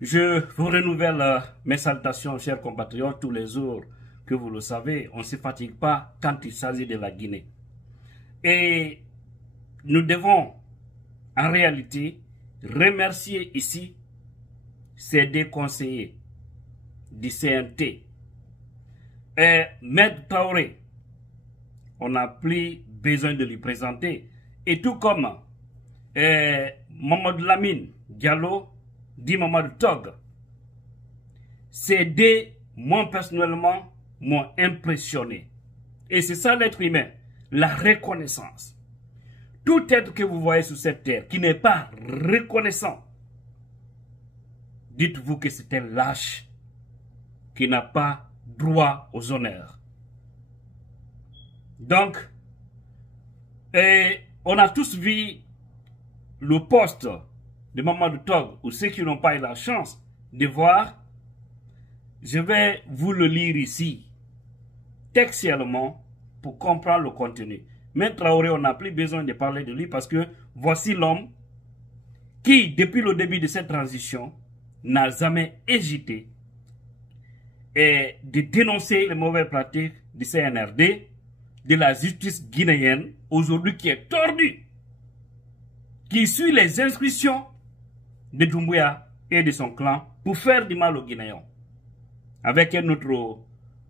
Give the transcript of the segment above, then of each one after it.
Je vous renouvelle mes salutations, chers compatriotes, tous les jours que vous le savez, on ne se fatigue pas quand il s'agit de la Guinée. Et nous devons, en réalité, remercier ici ces deux conseillers du CNT. Et Maître Traoré, on n'a plus besoin de lui présenter. Et tout comme Mamadou Lamine Diallo, dit Mamadou Tog, ces deux, moi personnellement, m'ont impressionné. Et c'est ça l'être humain, la reconnaissance. Tout être que vous voyez sur cette terre qui n'est pas reconnaissant, dites-vous que c'est un lâche qui n'a pas droit aux honneurs. Donc, on a tous vu le poste de Mamadou Tog, ou ceux qui n'ont pas eu la chance de voir. Je vais vous le lire ici, textuellement, pour comprendre le contenu. Mais Traoré, on n'a plus besoin de parler de lui parce que voici l'homme qui, depuis le début de cette transition, n'a jamais hésité de dénoncer les mauvaises pratiques du CNRD, de la justice guinéenne, aujourd'hui qui est tordue, qui suit les instructions de Doumbouya et de son clan pour faire du mal aux Guinéens. Avec notre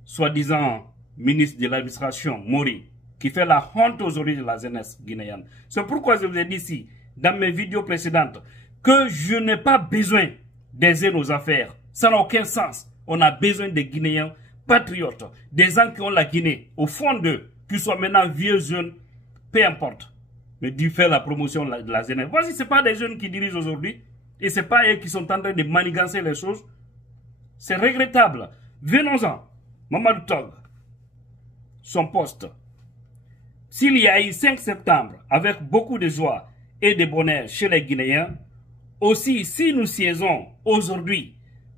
soi-disant ministre de l'administration, Mori, qui fait la honte aujourd'hui de la jeunesse guinéenne. C'est pourquoi je vous ai dit ici, dans mes vidéos précédentes, que je n'ai pas besoin d'aider nos affaires. Ça n'a aucun sens. On a besoin des Guinéens patriotes, des gens qui ont la Guinée au fond d'eux, qu'ils soient maintenant vieux, jeunes, peu importe. Mais Dieu fait la promotion de la jeunesse. Voici, ce n'est pas des jeunes qui dirigent aujourd'hui, et ce n'est pas eux qui sont en train de manigancer les choses. C'est regrettable. Venons-en. Mamadou Tog, son poste. S'il y a eu 5 septembre avec beaucoup de joie et de bonheur chez les Guinéens, aussi si nous siégeons aujourd'hui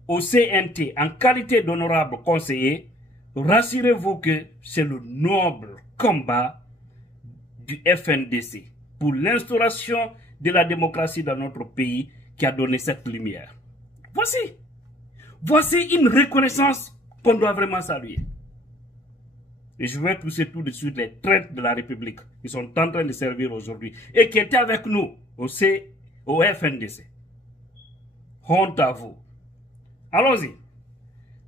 au CNT en qualité d'honorable conseiller, rassurez-vous que c'est le noble combat du FNDC pour l'instauration de la démocratie dans notre pays qui a donné cette lumière. Voici une reconnaissance qu'on doit vraiment saluer. Et je vais pousser tout de suite les traîtres de la République qui sont en train de servir aujourd'hui et qui étaient avec nous au FNDC. Honte à vous. Allons-y.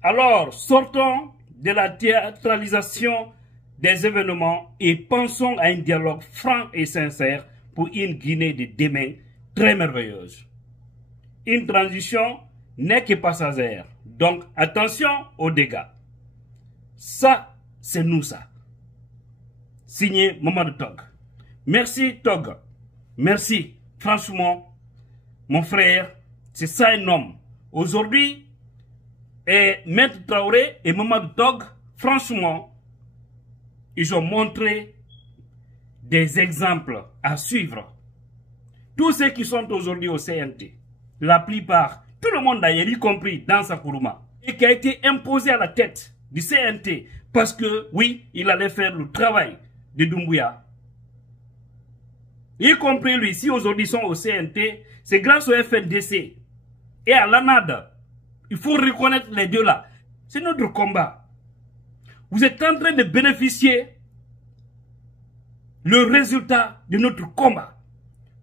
Alors, sortons de la théâtralisation des événements et pensons à un dialogue franc et sincère pour une Guinée de demain très merveilleuse. Une transition n'est que passagère. Donc, attention aux dégâts. Ça, c'est nous ça. Signé Mamadou Tog. Merci Tog. Merci. Franchement, mon frère, c'est ça un homme. Aujourd'hui, Maître Traoré et Mamadou Tog, franchement, ils ont montré des exemples à suivre. Tous ceux qui sont aujourd'hui au CNT, la plupart, tout le monde d'ailleurs, y compris dans Sakuruma, et qui a été imposé à la tête du CNT parce que, oui, il allait faire le travail de Doumbouya. Y compris lui, si aujourd'hui ils sont au CNT, c'est grâce au FNDC et à l'ANAD. Il faut reconnaître les deux là. C'est notre combat. Vous êtes en train de bénéficier le résultat de notre combat.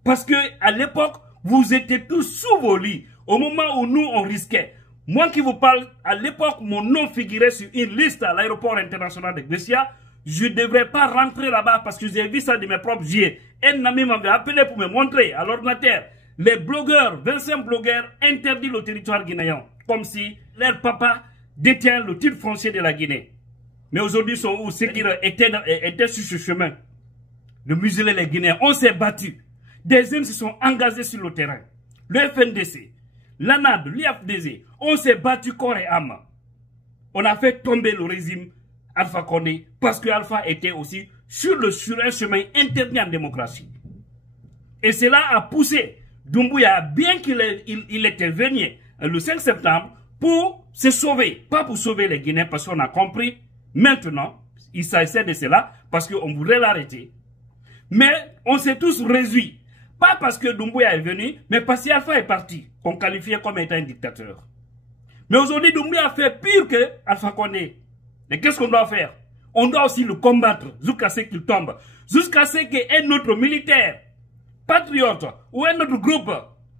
Parce que à l'époque, vous étiez tous sous vos lits. Au moment où nous, on risquait. Moi qui vous parle, à l'époque, mon nom figurait sur une liste à l'aéroport international de Gressia. Je ne devrais pas rentrer là-bas parce que j'ai vu ça de mes propres yeux. Un ami m'avait appelé pour me montrer à l'ordinateur. Les blogueurs, 25 blogueurs, interdisent le territoire guinéen. Comme si leur papa détient le titre foncier de la Guinée. Mais aujourd'hui, sont où ceux qui étaient sur ce chemin de museler les Guinéens. On s'est battu. Des jeunes se sont engagés sur le terrain. Le FNDC, l'ANAD, l'IFDZ, on s'est battu corps et âme. On a fait tomber le régime Alpha Condé parce que Alpha était aussi sur un chemin interdit en démocratie. Et cela a poussé Doumbouya, bien qu'il était venu le 5 septembre, pour se sauver. Pas pour sauver les Guinéens parce qu'on a compris maintenant, il s'agissait de cela parce qu'on voulait l'arrêter. Mais on s'est tous réjouis. Pas parce que Doumbouya est venu, mais parce qu'Alpha est parti. qu'on qualifiait comme étant un dictateur. Mais aujourd'hui, Doumbouya a fait pire que Alpha Condé. Mais qu'est-ce qu'on doit faire? On doit aussi le combattre jusqu'à ce qu'il tombe. Jusqu'à ce qu'un autre militaire, patriote ou un autre groupe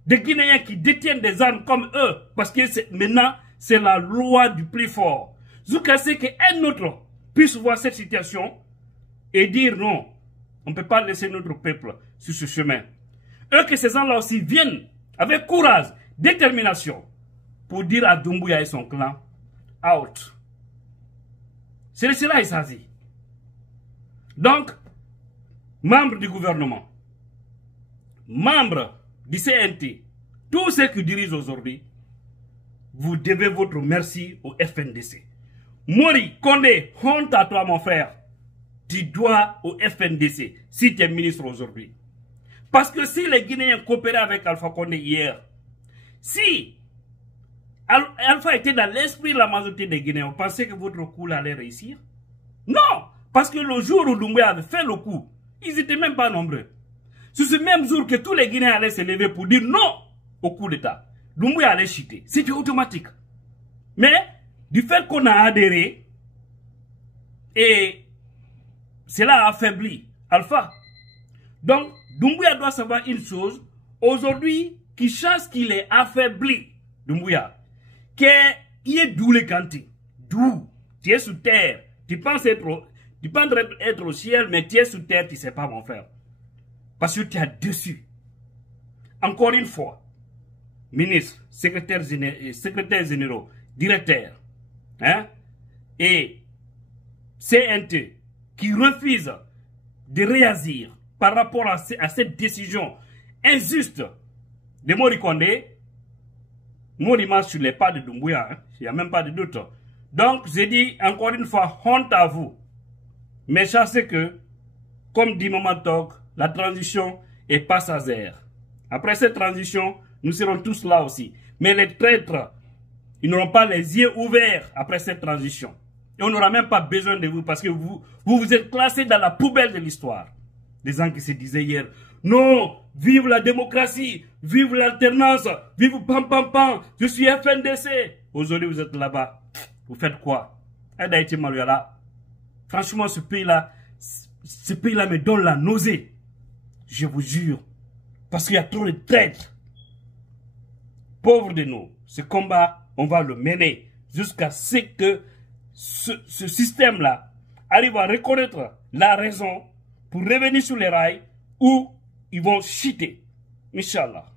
de Guinéens qui détiennent des armes comme eux, parce que maintenant, c'est la loi du plus fort. Jusqu'à ce qu'un autre puisse voir cette situation et dire non, on ne peut pas laisser notre peuple sur ce chemin. Eux, que ces gens-là aussi viennent avec courage, détermination, pour dire à Doumbouya et son clan, out. C'est de cela qu'il s'agit. Donc, membres du gouvernement, membres du CNT, tous ceux qui dirigent aujourd'hui, vous devez votre merci au FNDC. Mori, Condé, honte à toi mon frère. Tu dois au FNDC si tu es ministre aujourd'hui. Parce que si les Guinéens coopéraient avec Alpha Condé hier, si Alpha était dans l'esprit de la majorité des Guinéens, vous pensez que votre coup allait réussir? Non! Parce que le jour où Doumbouya avait fait le coup, ils n'étaient même pas nombreux. C'est ce même jour que tous les Guinéens allaient se lever pour dire non au coup d'État. Doumbouya allait chuter. C'était automatique. Mais, du fait qu'on a adhéré, et cela a affaibli Alpha. Donc, Doumbouya doit savoir une chose. Aujourd'hui, qui chasse qu'il est affaibli, Doumbouya, qu'il est d'où les cantés. D'où? Tu es sous terre. Tu penses être au ciel, mais tu es sous terre, tu ne sais pas, mon frère. Parce que tu as dessus. Encore une fois, ministre, secrétaire généraux, directeur, hein, et CNT qui refuse de réagir par rapport à cette décision injuste de Mori Condé. Mori marche sur les pas de Doumbouya, hein, il n'y a même pas de doute. Donc, j'ai dit encore une fois, honte à vous. Mais sachez que, comme dit Maman Tok, la transition est passagère. Après cette transition, nous serons tous là aussi. Mais les traîtres, ils n'auront pas les yeux ouverts après cette transition. Et on n'aura même pas besoin de vous parce que vous êtes classés dans la poubelle de l'histoire. Des gens qui se disaient hier, non, vive la démocratie, vive l'alternance, vive pam pam pam, je suis FNDC. Aujourd'hui, vous êtes là-bas. Vous faites quoi? Franchement, ce pays-là me donne la nausée. Je vous jure. Parce qu'il y a trop de traîtres. Pauvres de nous, ce combat, on va le mener jusqu'à ce que ce système-là arrive à reconnaître la raison pour revenir sur les rails où ils vont chuter. Inch'Allah.